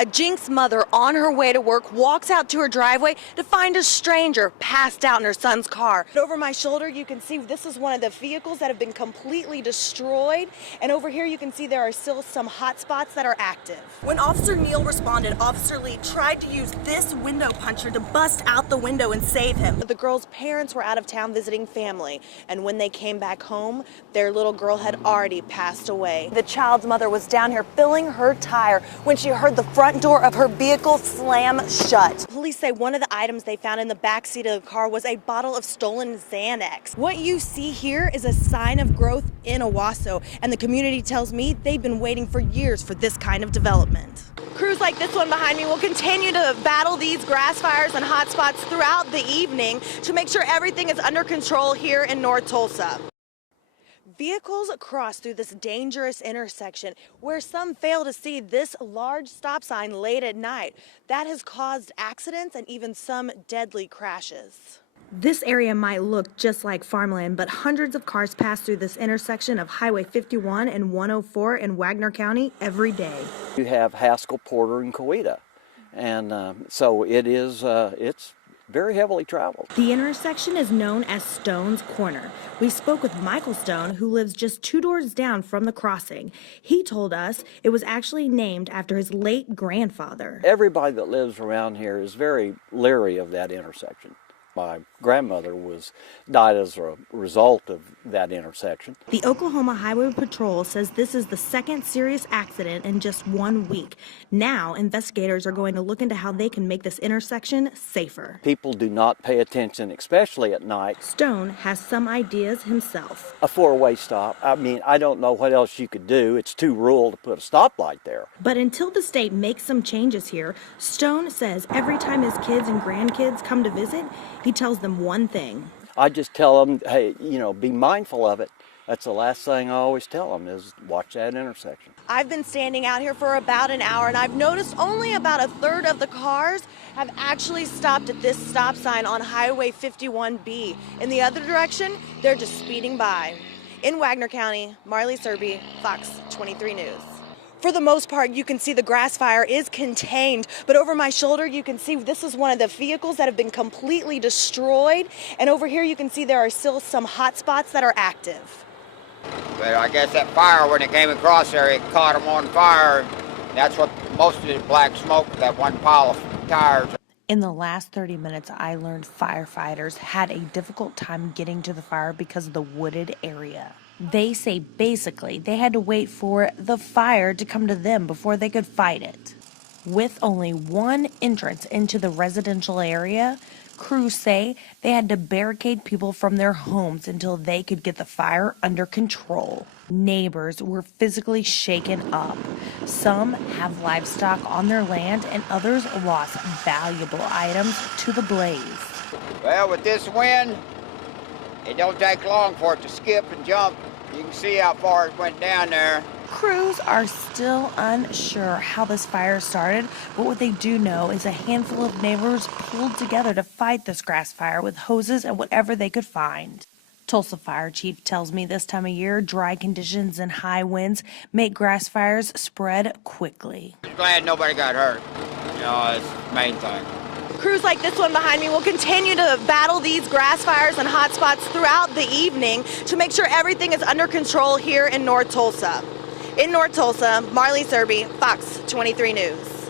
A Jinx mother on her way to work walks out to her driveway to find a stranger passed out in her son's car. Over my shoulder, you can see this is one of the vehicles that have been completely destroyed. And over here, you can see there are still some hot spots that are active. When Officer Neal responded, Officer Lee tried to use this window puncher to bust out the window and save him. The girl's parents were out of town visiting family, and when they came back home, their little girl had already passed away. The child's mother was down here filling her tire when she heard the front door of her vehicle slam shut. Police say one of the items they found in the back seat of the car was a bottle of stolen Xanax. What you see here is a sign of growth in Owasso, and the community tells me they've been waiting for years for this kind of development. Crews like this one behind me will continue to battle these grass fires and hot spots throughout the evening to make sure everything is under control here in North Tulsa. Vehicles cross through this dangerous intersection where some fail to see this large stop sign late at night. That has caused accidents and even some deadly crashes. This area might look just like farmland, but hundreds of cars pass through this intersection of Highway 51 and 104 in Wagner County every day. You have Haskell, Porter, and Coweta, and so it's very heavily traveled. The intersection is known as Stone's Corner. We spoke with Michael Stone, who lives just 2 doors down from the crossing. He told us it was actually named after his late grandfather. Everybody that lives around here is very leery of that intersection. My grandmother died as a result of that intersection. The Oklahoma Highway Patrol says this is the second serious accident in just 1 week. Now, investigators are going to look into how they can make this intersection safer. People do not pay attention, especially at night. Stone has some ideas himself. A 4-way stop. I mean, I don't know what else you could do. It's too rural to put a stoplight there. But until the state makes some changes here, Stone says every time his kids and grandkids come to visit, he tells them one thing. I just tell them, hey, be mindful of it. That's the last thing I always tell them is watch that intersection. I've been standing out here for about an hour, and I've noticed only about a third of the cars have actually stopped at this stop sign on Highway 51B. In the other direction, they're just speeding by. In Wagner County, Marlise Irby, Fox 23 News. For the most part, you can see the grass fire is contained, but over my shoulder, you can see this is one of the vehicles that have been completely destroyed. And over here, you can see there are still some hot spots that are active. But I guess that fire, when it came across there, it caught them on fire. That's what most of the black smoke, that one pile of tires. In the last 30 minutes, I learned firefighters had a difficult time getting to the fire because of the wooded area. They say basically they had to wait for the fire to come to them before they could fight it. With only one entrance into the residential area, crews say they had to barricade people from their homes until they could get the fire under control. Neighbors were physically shaken up. Some have livestock on their land and others lost valuable items to the blaze. Well, with this wind, it don't take long for it to skip and jump. You can see how far it went down there. Crews are still unsure how this fire started, but what they do know is a handful of neighbors pulled together to fight this grass fire with hoses and whatever they could find. Tulsa Fire Chief tells me this time of year, dry conditions and high winds make grass fires spread quickly. I'm glad nobody got hurt. That's the main thing. Crews like this one behind me will continue to battle these grass fires and hot spots throughout the evening to make sure everything is under control here in North Tulsa. In North Tulsa, Marlise Irby, Fox 23 News.